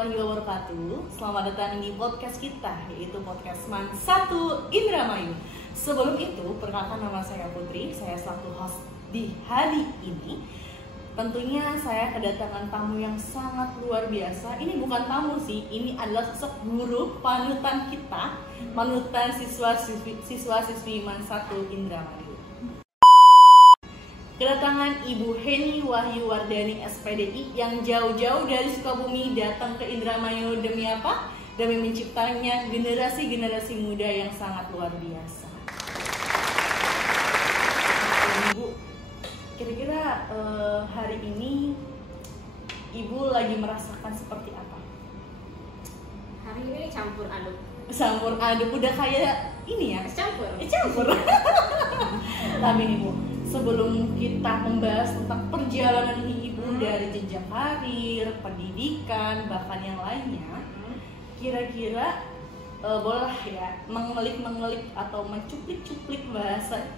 warahmatullahi wabarakatuh. Selamat datang di podcast kita, yaitu podcast Man 1 Indramayu. Sebelum itu, perkenalkan nama saya Putri. Saya selaku host di hari ini. Tentunya saya kedatangan tamu yang sangat luar biasa. Ini bukan tamu sih, ini adalah sosok guru panutan kita, panutan siswa-siswi Man 1 Indramayu. Kedatangan Ibu Heni Wahyu Wardani SPDI yang jauh-jauh dari Sukabumi datang ke Indramayu demi apa? Demi menciptanya generasi-generasi muda yang sangat luar biasa. Ibu, kira-kira hari ini Ibu lagi merasakan seperti apa? Hari ini campur aduk. Campur aduk, udah kayak ini ya? Campur. Campur. Tapi nih Bu, sebelum kita membahas tentang perjalanan Ibu dari jenjang karir, pendidikan, bahkan yang lainnya, kira-kira boleh ya mengelik atau mencuplik-cuplik bahasa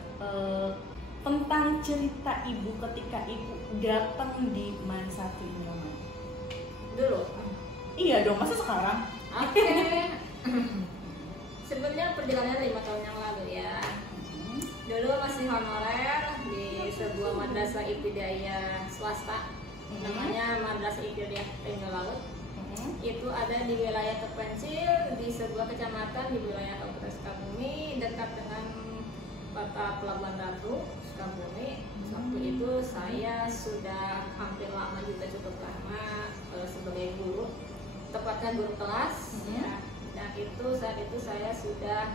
tentang cerita Ibu ketika Ibu datang di Man 1 Indramayu. Dulu. Iya dong, masa sekarang? Oke. Sebenarnya perjalanannya 5 tahun yang lalu ya. Dulu masih honorer di sebuah madrasah ibtidaiyah swasta, namanya Madrasah Ibtidaiyah Tengah Laut. Itu ada di wilayah terpencil di sebuah kecamatan di wilayah Kabupaten Sukabumi, dekat dengan kota Pelabuhan Ratu, Sukabumi. Waktu itu saya sudah hampir lama juga, cukup lama sebagai guru, tepatnya guru kelas ya. Dan itu saat itu saya sudah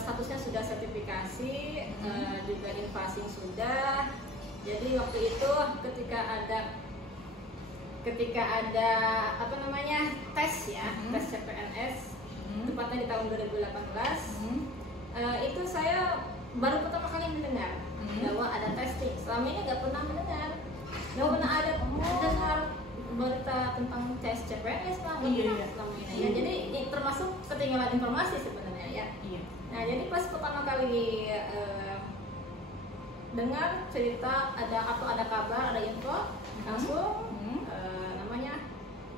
statusnya sudah sertifikasi, juga invasing sudah. Jadi waktu itu ketika ada apa namanya tes ya, tes CPNS, tepatnya di tahun 2018, itu saya baru pertama kali mendengar bahwa ada testing. Selama ini nggak pernah mendengar, nggak pernah ada mendengar berita tentang tes CPNS selama ini ya. Jadi termasuk ketinggalan informasi sebenarnya ya. Nah, jadi pas pertama kali dengar cerita ada kabar, ada info, langsung namanya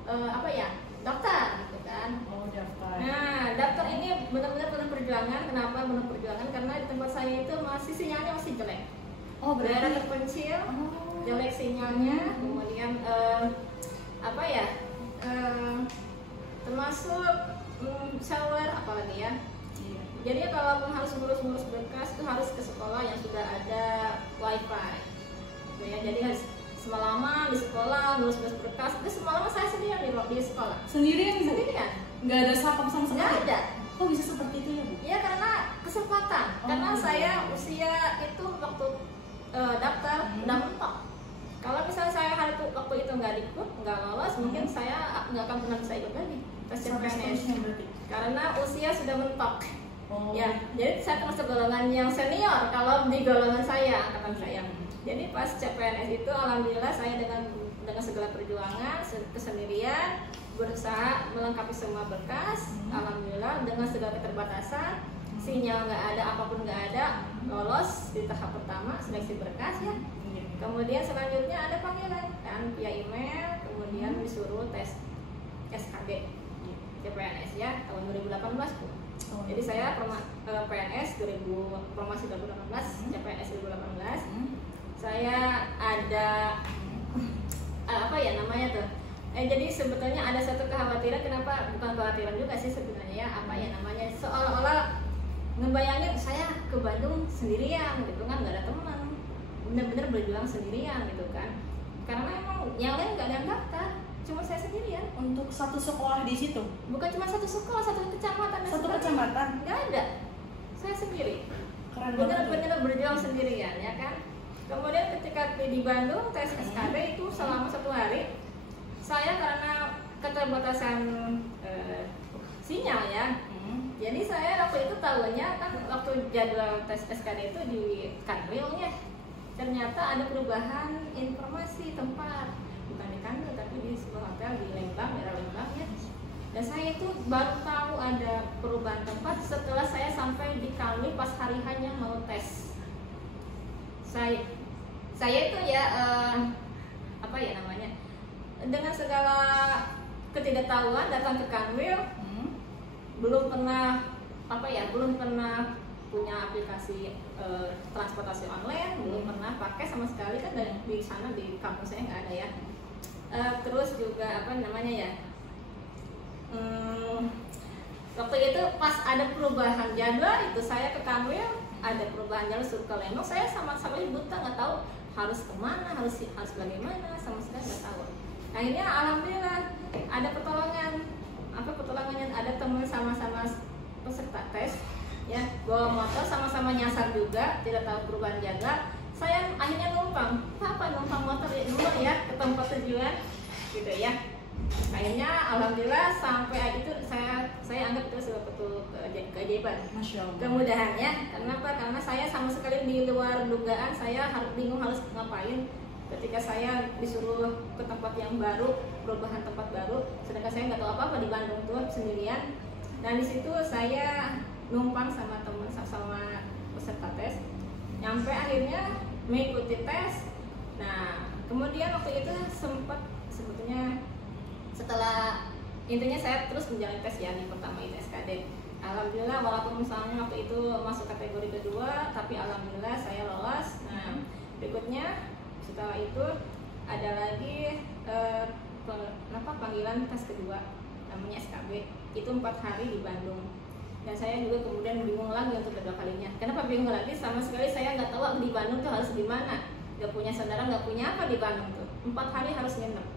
apa ya, daftar gitu kan. Oh, daftar. Nah, daftar ini benar-benar penuh perjuangan. Kenapa penuh perjuangan? Karena di tempat saya itu sinyalnya masih jelek. Oh, daerah terpencil, jelek sinyalnya. Kemudian apa ya, termasuk shower apalagi ya. Jadi kalaupun harus ngurus berkas itu harus ke sekolah yang sudah ada wifi, ya. Jadi harus semalaman di sekolah ngurus berkas. Itu semalaman saya sendirian di sekolah. Sendirian? Nggak ada satpam sama sekali? Nggak ada. Kok bisa seperti itu ya Bu? Ya karena kesempatan. Karena saya usia itu waktu daftar udah mentok. Kalau misalnya saya waktu itu nggak lolos, mungkin saya nggak akan pernah bisa ikut lagi tes CPNS. Karena usia sudah mentok. Ya, jadi saya termasuk golongan yang senior kalau di golongan saya, angkatan saya. Jadi pas CPNS itu alhamdulillah saya dengan segala perjuangan, kesendirian, berusaha melengkapi semua berkas. Alhamdulillah dengan segala keterbatasan, sinyal nggak ada, apapun nggak ada, lolos di tahap pertama seleksi berkas ya. Kemudian selanjutnya ada panggilan kan via email, kemudian disuruh tes SKD CPNS ya tahun 2018 Bu. Jadi saya PNS promosi 2018, CPNS 2018. Saya ada apa ya namanya tuh? Jadi sebetulnya ada satu kekhawatiran, kenapa bukan kekhawatiran juga sih sebenarnya ya, apa ya namanya, seolah-olah ngebayangin saya ke Bandung sendirian gitu kan, nggak ada teman, bener-bener berjuang sendirian gitu kan, karena emang yang lain nggak ada yang daftar, cuma saya sendirian. Untuk satu sekolah di situ? Bukan cuma satu sekolah, satu kecamatan. Satu kecamatan? Nggak ada, saya sendiri. Keren bener-bener berjuang sendirian ya kan. Kemudian ketika di Bandung tes SKD itu selama 1 hari, saya karena keterbatasan sinyal ya, jadi saya waktu itu tahunya kan waktu jadwal tes SKD itu di Kanwilnya, ternyata ada perubahan informasi tempat, bukan di Kanwil tapi di sebuah hotel di Lembang, daerah Lembang ya. Dan saya itu baru tahu ada perubahan tempat setelah saya sampai di Kanwil pas hari hanya mau tes. Saya itu ya apa ya namanya, dengan segala ketidaktahuan datang ke Kanwil, belum pernah punya aplikasi transportasi online, belum pernah pakai sama sekali kan, dan di sana di kampus saya nggak ada ya. Terus juga waktu itu pas ada perubahan jadwal itu saya ke Kanwil, ada perubahan jadwal suruh ke Lembang, saya sama sekali buta, nggak tahu harus kemana, harus bagaimana, sama sekali nggak tahu. Akhirnya alhamdulillah ada pertolongannya, ada teman sama-sama peserta tes ya, bawa motor sama-sama nyasar juga, tidak tahu perubahan jadwal. Saya akhirnya numpang motor dulu ya ke tempat tujuan gitu ya. Akhirnya alhamdulillah sampai itu saya anggap itu suatu keajaiban, kemudahannya. Kenapa? Karena saya sama sekali di luar dugaan, saya bingung harus ngapain ketika saya disuruh ke tempat yang baru, perubahan tempat baru, sedangkan saya nggak tahu apa-apa di Bandung tuh sendirian. Dan di situ saya numpang sama teman sama peserta tes, nyampe akhirnya mengikuti tes. Nah kemudian waktu itu sebetulnya setelah intinya saya terus menjalani tes ya, yang pertama itu SKD. Alhamdulillah walaupun misalnya waktu itu masuk kategori kedua, tapi alhamdulillah saya lolos. Nah berikutnya setelah itu ada lagi panggilan tes kedua namanya SKB, itu 4 hari di Bandung. Dan saya juga kemudian bingung lagi untuk kedua kalinya. Kenapa bingung lagi? Sama sekali saya nggak tahu di Bandung tuh harus di mana, nggak punya saudara, nggak punya apa di Bandung tuh. 4 hari harus nginep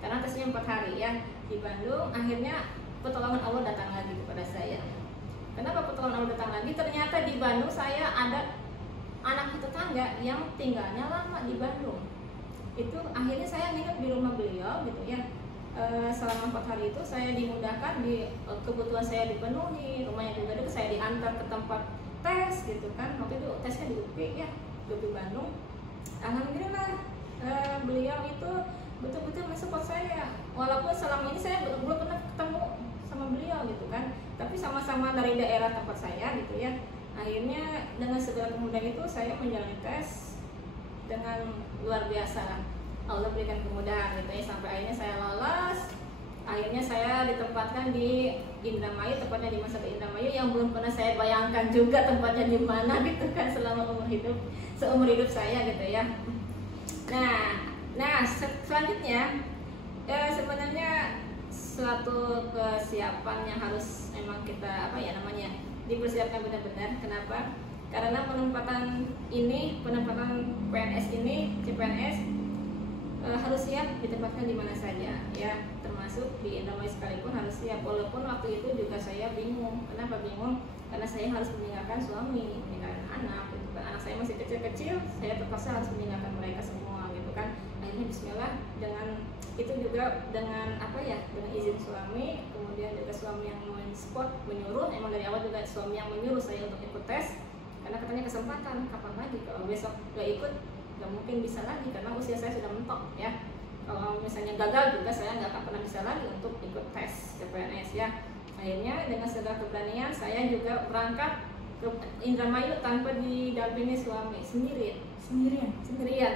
karena tesnya 4 hari ya di Bandung. Akhirnya pertolongan Allah datang lagi kepada saya. Kenapa pertolongan Allah datang lagi? Ternyata di Bandung saya ada anak tetangga yang tinggalnya lama di Bandung. Itu akhirnya saya nginep di rumah beliau gitu ya. Selama 4 hari itu saya dimudahkan, kebutuhan saya dipenuhi, rumahnya juga dekat, saya diantar ke tempat tes gitu kan. Waktu itu tesnya di UPI ya, di UPI Bandung. Alhamdulillah beliau itu betul-betul mensupport saya, walaupun selama ini saya belum pernah ketemu sama beliau gitu kan, tapi sama-sama dari daerah tempat saya gitu ya. Akhirnya dengan segala kemudahan itu saya menjalani tes dengan luar biasa lah. Allah berikan kemudahan gitu ya, sampai akhirnya saya lolos. Akhirnya saya ditempatkan di Indramayu, tepatnya di Masa Indramayu yang belum pernah saya bayangkan juga tempatnya di mana gitu kan selama seumur hidup saya gitu ya. Nah selanjutnya sebenarnya suatu kesiapan yang harus memang kita dipersiapkan benar-benar. Kenapa? Karena penempatan PNS ini, CPNS harus siap ditempatkan di mana saja ya, termasuk di Indramayu sekalipun harus siap. Walaupun waktu itu juga saya bingung. Kenapa bingung? Karena saya harus meninggalkan suami, meninggalkan anak gitu kan. Anak saya masih kecil-kecil, saya terpaksa harus meninggalkan mereka semua gitu kan. Akhirnya bismillah, dengan itu juga dengan dengan izin suami, kemudian juga suami yang menyuruh, emang dari awal juga suami yang menyuruh saya untuk ikut tes, karena katanya kesempatan, kapan lagi kalau besok gak ikut gak mungkin bisa lagi karena usia saya sudah mentok ya. Kalau misalnya gagal juga saya nggak akan pernah bisa lagi untuk ikut tes CPNS ya. Akhirnya dengan segala keberanian saya juga berangkat ke Indramayu tanpa didampingi suami, sendirian.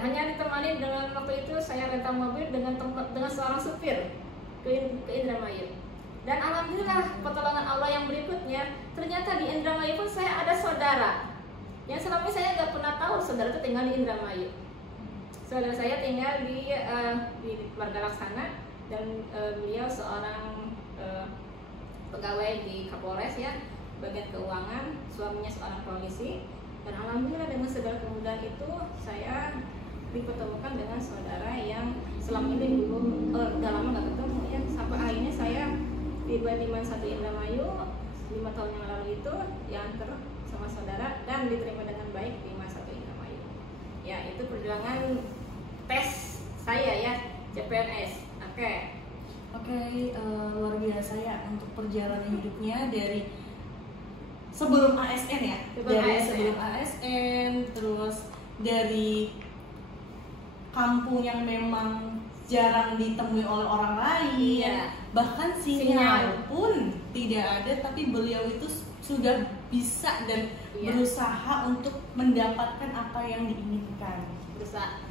Hanya ditemani dengan, waktu itu saya rental mobil dengan seorang supir ke Indramayu. Dan alhamdulillah pertolongan Allah yang berikutnya, ternyata di Indramayu pun saya ada saudara yang selama ini saya nggak pernah tahu saudara itu tinggal di Indramayu. Saudara saya tinggal di Marga Laksana, dan beliau seorang pegawai di Kapolres ya, bagian keuangan, suaminya seorang polisi. Dan alhamdulillah dengan segala kemudahan itu saya dipertemukan dengan saudara yang selama ini belum udah lama nggak ketemu ya, sampai akhirnya saya tiba di Mansatu Indramayu 5 tahun yang lalu itu diantar sama saudara dan diterima dengan baik di Mansatu Indramayu. Ya itu perjuangan tes saya ya CPNS. Oke, luar biasa ya untuk perjalanan hidupnya dari sebelum ASN ya, sebelum ASN, terus dari kampung yang memang jarang ditemui oleh orang lain, bahkan sinyal pun tidak ada, tapi beliau itu sudah bisa dan berusaha untuk mendapatkan apa yang diinginkan. Berusaha.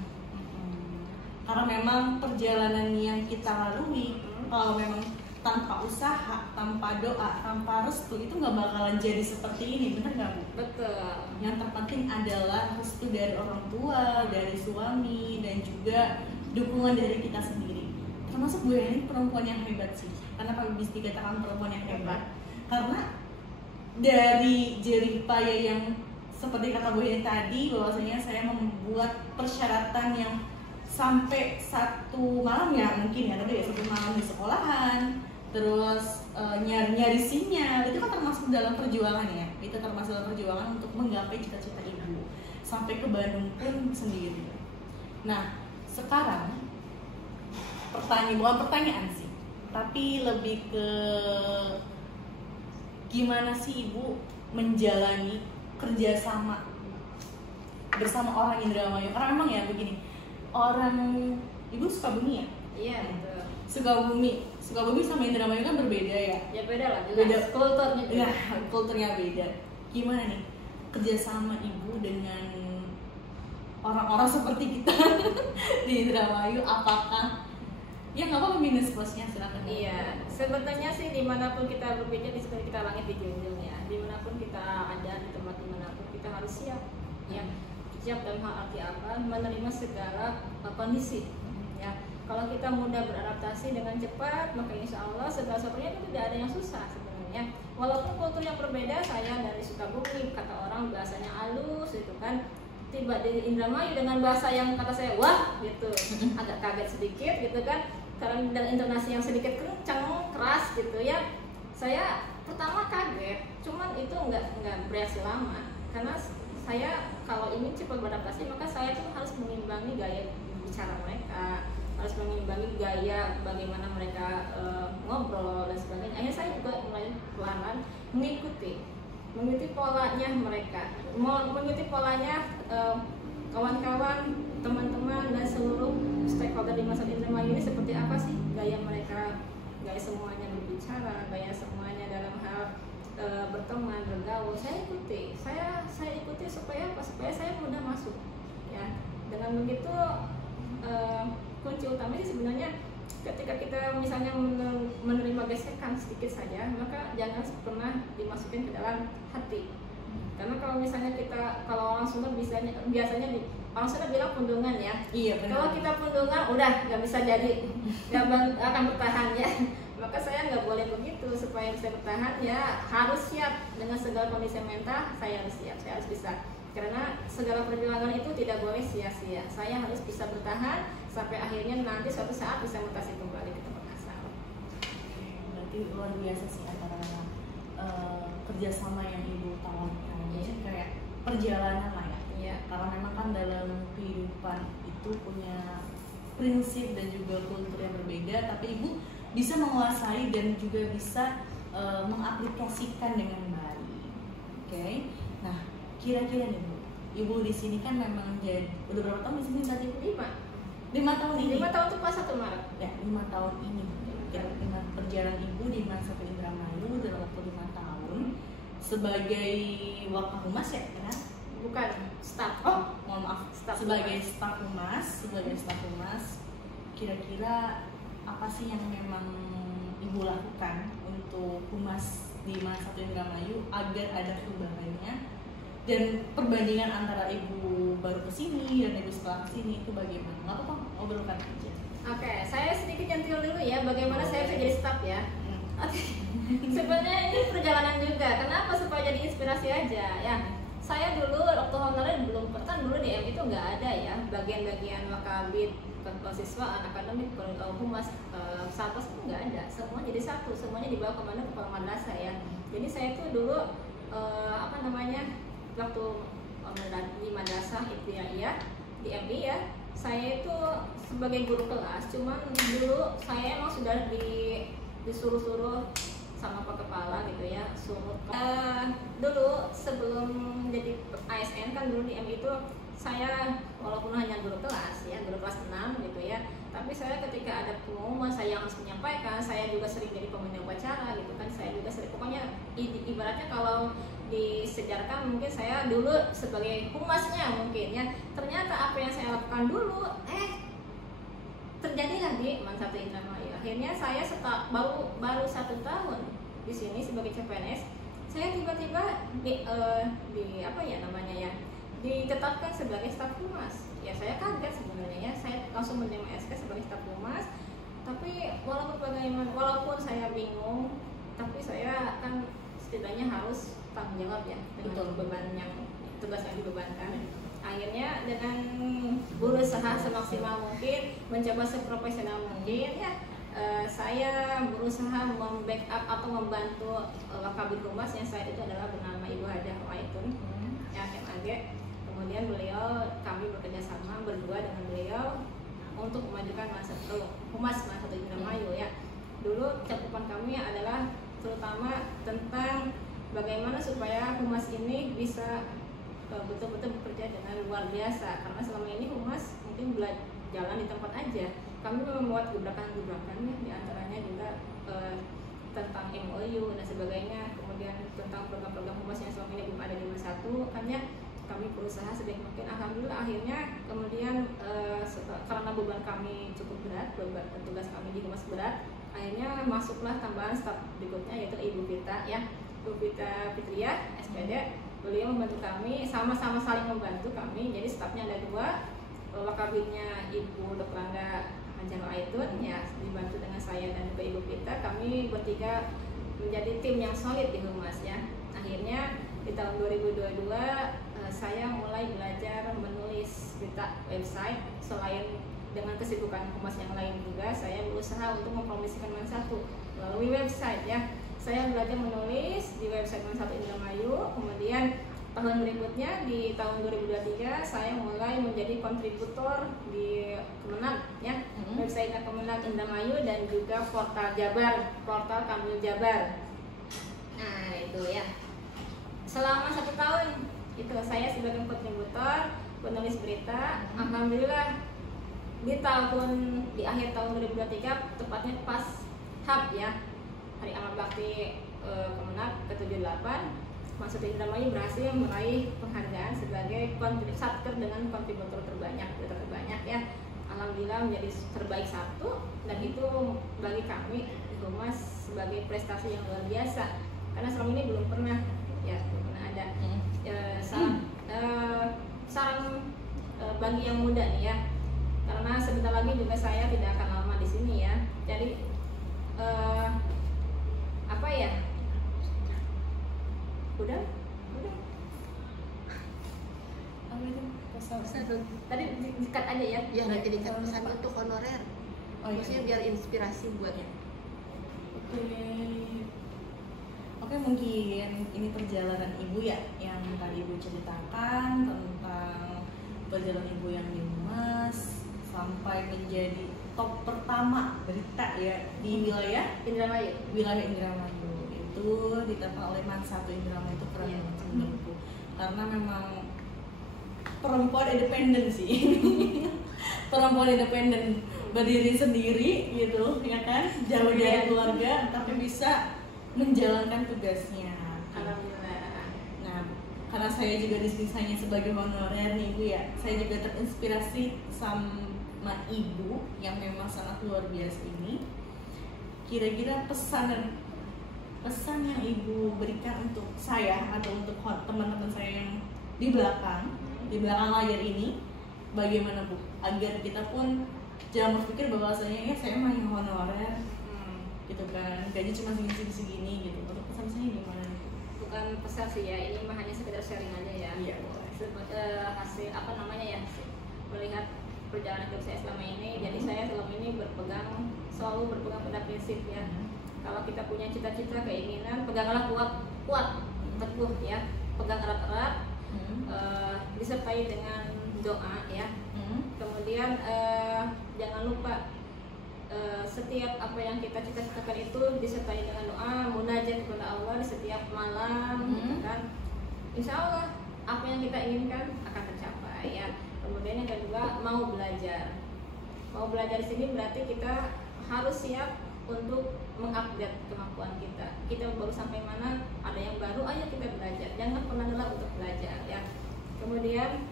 Karena memang perjalanan yang kita lalui kalau memang tanpa usaha, tanpa doa, tanpa restu itu nggak bakalan jadi seperti ini, bener nggak Bu? Betul. Yang terpenting adalah restu dari orang tua, dari suami, dan juga dukungan dari kita sendiri. Termasuk Bu Yani perempuan yang hebat sih. Kenapa bisa dikatakan perempuan yang hebat? Karena dari jerih payah yang seperti kata Bu Yani tadi, bahwasanya saya membuat persyaratan yang sampai satu malam ya mungkin ya, tadi ya satu malam di sekolahan, terus nyari sinyal, itu kan termasuk dalam perjuangan ya, itu termasuk dalam perjuangan untuk menggapai cita-cita ibu sampai ke Bandung pun sendiri. Nah sekarang bukan pertanyaan sih, tapi lebih ke gimana sih ibu menjalani kerjasama bersama orang Indramayu, karena memang ya begini, orang ibu Sukabumi ya? Iya betul. Sukabumi sama Indramayu kan berbeda ya? Ya beda lah, beda kulturnya. Ya, kulturnya beda. Gimana nih kerjasama ibu dengan orang-orang seperti kita di Indramayu? Apakah ya nggak apa-apa minus plusnya, silakan. Iya, sebetulnya sih dimanapun kita berpijak di sekitar kita langit dijunjung ya. Dimanapun kita ada, di tempat dimanapun kita harus siap, ya. Siap dalam hal arti apa? Menerima segala kondisi, ya. Kalau kita mudah beradaptasi dengan cepat, maka insya Allah segala sesuatunya itu tidak ada yang susah sebenarnya. Walaupun kultur yang berbeda, saya dari Sukabumi, kata orang bahasanya halus, gitu kan. Tiba di Indramayu dengan bahasa yang kata saya wah, gitu, agak kaget sedikit, gitu kan. Karena dengan intonasi yang sedikit kencang, keras, gitu ya. Saya pertama kaget, cuman itu nggak bereaksi lama, karena saya kalau ingin cepat beradaptasi, maka saya tuh harus mengimbangi gaya bicara mereka, harus mengimbangi gaya bagaimana mereka ngobrol dan sebagainya. Akhirnya saya juga mulai pelan-pelan mengikuti polanya mereka, mengikuti polanya kawan-kawan, teman-teman dan seluruh stakeholder di Masyarakat Indramayu ini seperti apa sih gaya mereka, gaya semuanya berbicara, gaya semuanya dalam hal berteman, bergaul. Saya ikuti supaya apa? Supaya saya mudah masuk, ya. Dengan begitu kunci utama sih sebenarnya ketika kita misalnya menerima gesekan sedikit saja, maka jangan pernah dimasukin ke dalam hati. Karena kalau misalnya kalau orang Sunda biasanya orang Sunda bilang pundungan ya. Iya benar. Kalau kita pundungan udah nggak bisa jadi, nggak akan bertahan ya. Maka saya nggak boleh begitu, supaya bisa bertahan ya harus siap dengan segala kondisi mental. Saya harus siap, saya harus bisa. Karena segala perjuangan itu tidak boleh sia-sia. Saya harus bisa bertahan sampai akhirnya nanti suatu saat bisa mutasi kembali ke tempat asal. Berarti luar biasa sih antara kerjasama yang ibu tawarkan. Jadi kayak perjalanan lah ya. Iya. Karena memang kan dalam kehidupan itu punya prinsip dan juga kultur yang berbeda, tapi ibu bisa menguasai dan juga bisa mengaplikasikan dengan baik. Oke. Nah, kira-kira nih Bu, ibu di sini kan memang jadi udah berapa tahun di sini tadi? 5 tahun ini. 5 tahun itu pas 1 Maret. Ya, 5 tahun ini. Dengan perjalanan ibu di Masyarakat Indramayu dalam waktu 5 tahun sebagai Wakapolres ya, kan? Bukan, staf. Oh, mohon maaf. Staf sebagai staf humas, kira-kira apa sih yang memang ibu lakukan untuk humas di Masyarakat Indramayu agar ada perubahannya, dan perbandingan antara ibu baru kesini dan ibu setelah kesini itu bagaimana? Nggak apa-apa, obrolkan aja. Oke, saya sedikit nyentil dulu ya bagaimana saya bisa jadi staf ya. Oke. Sebenarnya ini perjalanan juga. Kenapa? Supaya jadi inspirasi aja ya. Saya dulu waktu honorer belum pernah, dulu di M itu nggak ada ya bagian-bagian wakabit, siswa, akademik, humas, satgas itu nggak ada. Semua jadi satu, semuanya di bawah komando kepala madrasah ya. Jadi saya tuh dulu waktu di madrasah itu ya di MI ya, saya itu sebagai guru kelas, cuman dulu saya emang sudah disuruh-suruh sama Pak Kepala gitu ya, suruh dulu sebelum jadi ASN kan dulu di MI itu saya walaupun hanya guru kelas ya, guru kelas 6 gitu ya, tapi saya ketika ada pengumuman saya harus menyampaikan, saya juga sering jadi pemimpin upacara gitu kan, saya juga sering, pokoknya ibaratnya kalau disejarkan mungkin saya dulu sebagai humasnya mungkin ya, ternyata apa yang saya lakukan dulu terjadilah di Haji Man 1 Indramayu. Akhirnya saya baru 1 tahun di sini sebagai CPNS, saya tiba-tiba ditetapkan sebagai staf humas. Ya saya kaget sebenarnya ya, saya langsung menerima SK sebagai staf humas. Tapi walaupun saya bingung, tapi saya kan setidaknya harus tanggung jawab ya dengan beban yang tugas yang dibebankan. Akhirnya dengan berusaha semaksimal mungkin, mencoba seprofesional mungkin ya, saya berusaha membackup atau membantu Wakabid Humas yang saat itu adalah bernama Ibu Hajah Waitun ya, MAG. Kemudian kami bekerja sama berdua dengan beliau untuk memajukan Humas Man 1 Indramayu ya. Dulu cakupan kami adalah terutama tentang bagaimana supaya humas ini bisa betul-betul bekerja dengan luar biasa, karena selama ini humas mungkin jalan di tempat aja. Kami membuat gebrakan-gebrakannya, diantaranya juga tentang MOU dan sebagainya, kemudian tentang program-program humas yang selama ini belum ada di Humas 1. Makanya kami berusaha sebaik mungkin. Alhamdulillah akhirnya kemudian karena beban kami cukup berat, tugas kami di humas berat, akhirnya masuklah tambahan staf berikutnya yaitu Ibu Vita ya, Ibu Vita Fitriah SPD. Beliau membantu kami, sama-sama saling membantu kami. Jadi stafnya ada 2, Wakabidnya Ibu Dr. Angga Hajah Aitun ya, dibantu dengan saya dan juga Ibu Vita. Kami bertiga menjadi tim yang solid di humas ya. Akhirnya di tahun 2022 saya mulai belajar menulis berita website. Selain dengan kesibukan humas yang lain juga, saya berusaha untuk mempromosikan Man 1 melalui website ya. Saya belajar menulis di website Man 1 Indramayu. Kemudian tahun berikutnya di tahun 2023 saya mulai menjadi kontributor di Kemenag ya, website Kemenag Indramayu dan juga portal Jabar, portal Kamil Jabar. Nah itu ya, selama 1 tahun itu saya sebagai kontributor penulis berita. Alhamdulillah di akhir tahun 2023, tepatnya pas HAB ya, Hari Amal Bakti Kemenag ke-78, Man 1 Indramayu berhasil meraih penghargaan sebagai satker dengan kontributor terbanyak ya. Alhamdulillah menjadi terbaik 1, dan itu bagi kami di Humas sebagai prestasi yang luar biasa, karena selama ini belum pernah ada. Saran bagi yang muda nih ya, karena sebentar lagi juga saya tidak akan lama di sini ya. Jadi udah tadi dikat aja ya. Ya nanti dikat pesan untuk honorer. Maksudnya biar inspirasi buatnya. Oke, mungkin ini perjalanan ibu ya, yang tadi ibu ceritakan tentang perjalanan ibu yang di humas sampai menjadi top pertama berita ya di wilayah Indramayu. Itu ditempatkan oleh Man 1 Indramayu. Itu keren banget menurutku, karena memang perempuan independen sih. Perempuan independen, berdiri sendiri gitu ya kan, jauh dari keluarga tapi bisa menjalankan tugasnya. Alhamdulillah. Nah, karena saya juga disini sebagai honorer nih ibu ya, saya juga terinspirasi sama ibu yang memang sangat luar biasa ini. Kira-kira pesan yang ibu berikan untuk saya atau untuk teman-teman saya yang di belakang layar ini, bagaimana bu, agar kita pun jangan berpikir bahwasanya ya saya mah honorer gitu kan, gaji cuma segini gitu. Untuk pesan saya gimana? Bukan pesan sih ya, ini mah hanya sekedar sharing aja ya. Iya. Hasil melihat perjalanan hidup saya selama ini. Jadi saya selama ini selalu berpegang pada prinsip ya. Kalau kita punya cita-cita, keinginan, peganglah kuat, teguh ya, pegang erat-erat, disertai dengan doa ya. Kemudian jangan lupa setiap apa yang kita cita-citakan itu disertai dengan doa, munajat kepada Allah di setiap malam, gitu kan. Insya Allah apa yang kita inginkan akan tercapai ya. Kemudian yang kedua, mau belajar di sini berarti kita harus siap untuk mengupdate kemampuan kita. Kita baru sampai mana, ada yang baru, ayo kita belajar. Jangan pernah lelah untuk belajar ya. Kemudian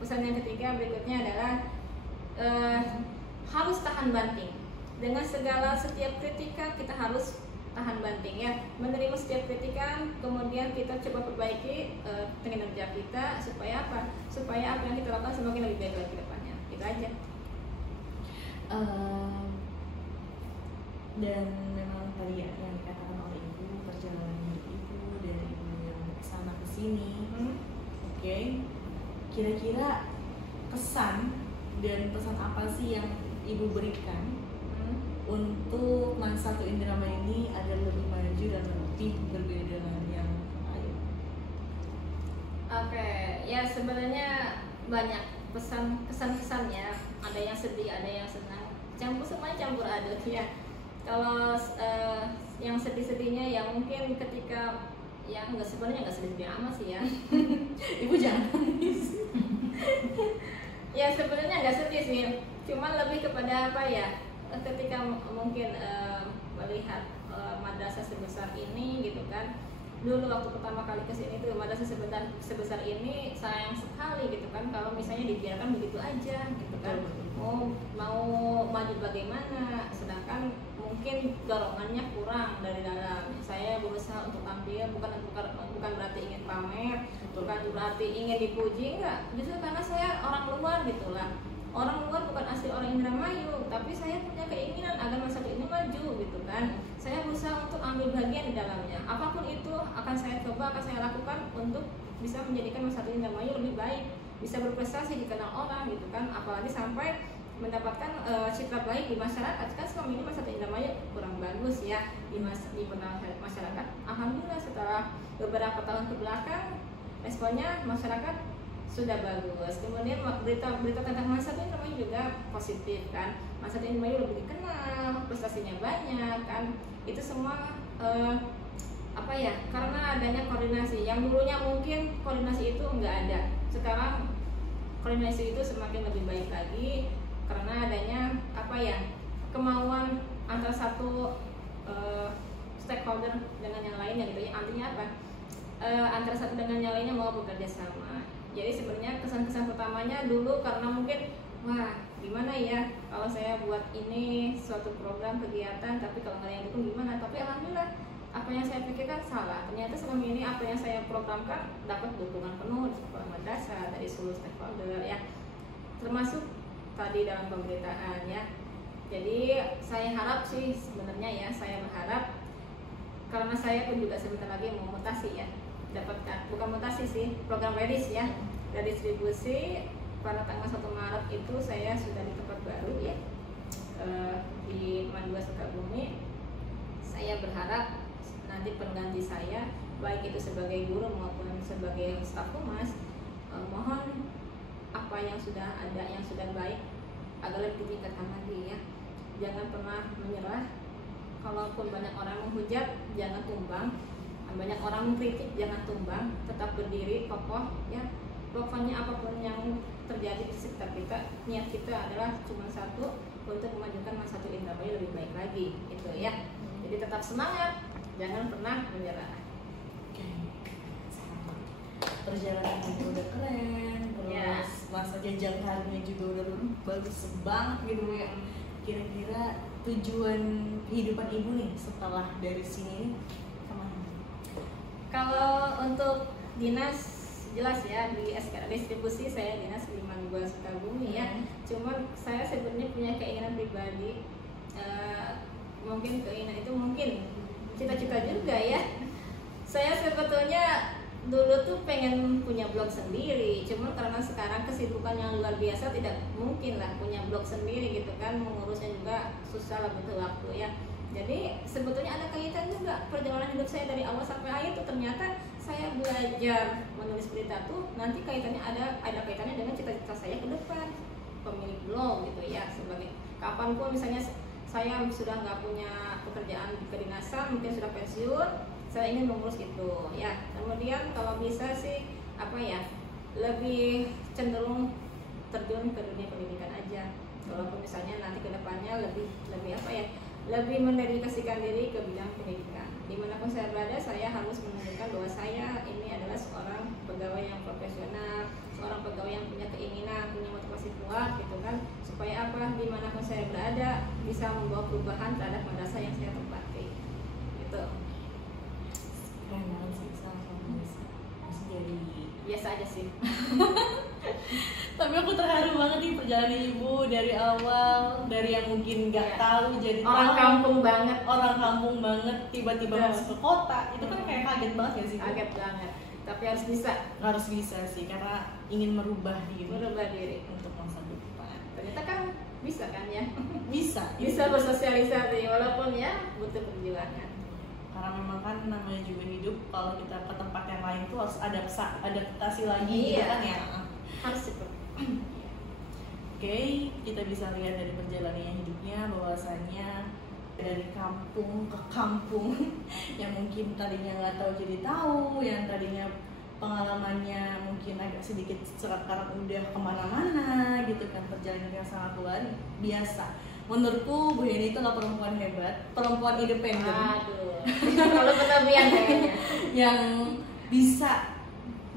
pesan yang ketiga berikutnya adalah harus tahan banting. dengan segala setiap kritikan kita harus tahan banting ya, menerima setiap kritikan, kemudian kita coba perbaiki kinerja kita supaya apa? Supaya apa yang kita lakukan semakin lebih baik lagi ke depannya. Itu aja. Dan memang tadi ya yang dikatakan oleh ibu, perjalanan hidup ibu dari ibu yang kesana ke sini. Oke. Kira-kira kesan dan pesan apa sih yang ibu berikan untuk Man Satu Indramayu ini agar lebih maju dan lebih berbeda dengan yang lain? Oke, ya sebenarnya banyak kesan-kesannya, ada yang sedih, ada yang senang, semuanya campur aduk ya. Kalau yang sedih-sedihnya ya mungkin ketika ya sebenarnya nggak sedih-sedih amat sih ya. Ibu jangan nangis. Ya sebenarnya nggak sedih sih, cuman lebih kepada apa ya, ketika mungkin melihat madrasah sebesar ini gitu kan. Dulu waktu pertama kali kesini tuh madrasah sebesar ini sayang sekali gitu kan kalau misalnya dibiarkan begitu aja gitu kan. Mau maju bagaimana, sedangkan mungkin dorongannya kurang dari dalam. Saya berusaha untuk tampil, bukan berarti ingin pamer, bukan berarti ingin dipuji, enggak. Justru karena saya orang luar gitulah. Orang luar bukan asli orang Indramayu, tapi saya punya keinginan agar Man Satu ini maju gitu kan. Saya berusaha untuk ambil bagian di dalamnya. Apapun itu akan saya coba, akan saya lakukan untuk bisa menjadikan Man Satu Indramayu lebih baik, bisa berprestasi dikenal orang gitu kan. Apalagi sampai mendapatkan citra baik di masyarakat. Kan selama ini Man Satu Indramayu kurang bagus ya di masyarakat. Alhamdulillah setelah beberapa tahun ke belakang responnya masyarakat sudah bagus. Kemudian berita tentang Man Satu Indramayu juga positif kan. Man Satu Indramayu lebih dikenal, prestasinya banyak kan. Itu semua apa ya? Karena adanya koordinasi. Yang dulunya mungkin koordinasi itu enggak ada. Sekarang koordinasi itu semakin lebih baik lagi karena adanya apa ya? Kemauan antara satu stakeholder dengan yang lainnya gitu ya. Artinya apa? Antara satu dengan yang lainnya mau bekerja sama. Jadi sebenarnya kesan-kesan pertamanya dulu karena mungkin wah gimana ya kalau saya buat ini suatu program kegiatan tapi kalau nggak ada yang dukung gimana. Tapi alhamdulillah apa yang saya pikirkan salah, ternyata selama ini apa yang saya programkan dapat dukungan penuh dari kepala madrasah, dari seluruh stakeholder ya, termasuk tadi dalam pemberitaan ya. Jadi saya harap sih sebenarnya ya, saya berharap karena saya pun juga sebentar lagi mau mutasi ya, dapatkan bukan mutasi sih, program redis ya, redistribusi pada tanggal 1 Maret itu saya sudah di tempat baru ya, di Man 2 Sukabumi. Saya berharap nanti pengganti saya baik itu sebagai guru maupun sebagai staf humas, mohon apa yang sudah ada, yang sudah baik agar lebih ditingkatkan lagi ya. Jangan pernah menyerah. Kalaupun banyak orang menghujat, jangan tumbang. Banyak orang mengkritik, jangan tumbang, tetap berdiri kokoh ya. Pokoknya apapun yang terjadi di sekitar kita, niat kita adalah cuma satu, untuk memajukan Man Satu Indramayu lebih baik lagi itu ya. Jadi tetap semangat, jangan pernah menyerah. Perjalanan itu udah keren, terus Ya. masa jenjang karirnya juga udah bagus banget gitu ya. Kira-kira tujuan kehidupan ibu nih setelah dari sini kemana? Kalau untuk dinas jelas ya, di SK distribusi saya dinas di Man 2 Sukabumi ya. Cuman saya sebenarnya punya keinginan pribadi, mungkin keinginan itu mungkin cita-cita juga ya. Saya sebetulnya dulu tuh pengen punya blog sendiri, cuman karena sekarang kesibukan yang luar biasa tidak mungkin lah punya blog sendiri gitu kan, mengurusnya juga susah lah, butuh waktu ya. Jadi sebetulnya ada kaitan juga perjalanan hidup saya dari awal sampai akhir tuh, ternyata saya belajar menulis berita tuh nanti kaitannya ada kaitannya dengan cita-cita saya ke depan, pemilik blog gitu ya. Sebagai kapanpun misalnya saya sudah nggak punya pekerjaan di kedinasan, mungkin sudah pensiun, saya ingin mengurus itu ya. Kemudian kalau bisa sih apa ya, lebih cenderung terjun ke dunia pendidikan aja. Walaupun misalnya nanti kedepannya lebih apa ya, lebih mendedikasikan diri ke bidang pendidikan. Dimanapun saya berada, saya harus menunjukkan bahwa saya ini adalah seorang pegawai yang profesional, seorang pegawai yang punya keinginan, punya motivasi kuat gitu kan. Supaya apa, dimanapun saya berada, bisa membawa perubahan terhadap madrasah yang saya tempati. Gitu. Keren banget sih sama bisa jadi Biasa aja sih. tapi aku terharu banget nih perjalanan ibu dari awal, dari yang mungkin nggak Iya. tahu jadi Orang tahu. kampung banget. Orang kampung banget tiba-tiba Betul. masuk ke kota, itu kan kayak kaget banget gak sih Bu? Kaget banget. Tapi harus bisa Harus bisa sih karena ingin merubah diri merubah diri. untuk masa depan. Ternyata kan bisa kan ya. Bisa Bersosialisasi walaupun ya butuh perjuangan. karena memang kan namanya juga hidup, kalau kita ke tempat yang lain tuh harus adaptasi lagi gitu Iya. kan ya. Harus itu. Oke, kita bisa lihat dari perjalanannya hidupnya bahwasannya dari kampung ke kampung yang mungkin tadinya nggak tahu jadi tahu, yang tadinya pengalamannya mungkin agak sedikit sekarang udah kemana-mana gitu kan, perjalanan yang sangat luar biasa. Menurutku Bu Heni itu adalah perempuan hebat, perempuan independen Aduh. Kalau berlebihan kayaknya. yang bisa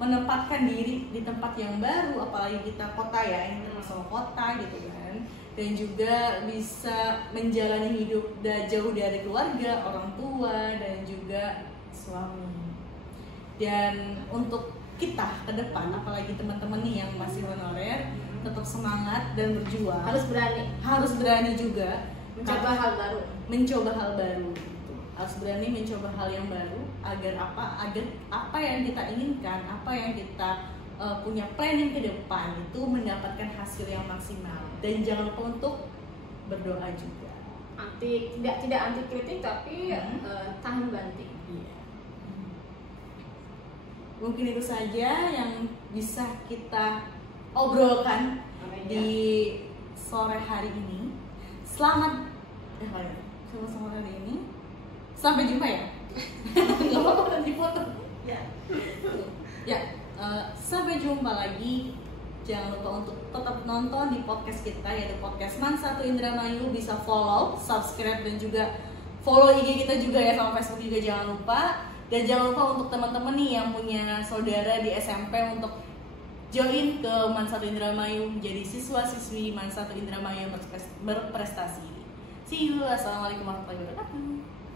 menempatkan diri di tempat yang baru, apalagi kita kota ya, ini termasuk kota gitu kan, dan juga bisa menjalani hidup jauh dari keluarga, orang tua, dan juga suami. Dan untuk kita ke depan, apalagi teman-teman nih yang masih honorer, tetap semangat dan berjuang. Harus berani juga Mencoba hal baru. mencoba hal baru gitu. Harus berani mencoba hal yang baru agar apa yang kita inginkan, apa yang kita punya planning ke depan itu mendapatkan hasil yang maksimal. Dan jangan lupa untuk berdoa juga. Tidak anti kritik tapi tahan banting. Iya. Mungkin itu saja yang bisa kita obrolkan di sore hari ini. Selamat sore hari ini. Sampai jumpa ya. Nggak apa-apa nanti foto. Ya, sampai jumpa lagi. Jangan lupa untuk tetap nonton di podcast kita, yaitu podcast Man1 Indramayu. Bisa follow, subscribe, dan juga follow IG kita juga ya, sama Facebook juga jangan lupa. Dan jangan lupa untuk teman-teman nih yang punya saudara di SMP untuk join ke Man1 Indramayu, menjadi siswa-siswi Man1 Indramayu yang berprestasi. See you. Assalamualaikum warahmatullahi wabarakatuh.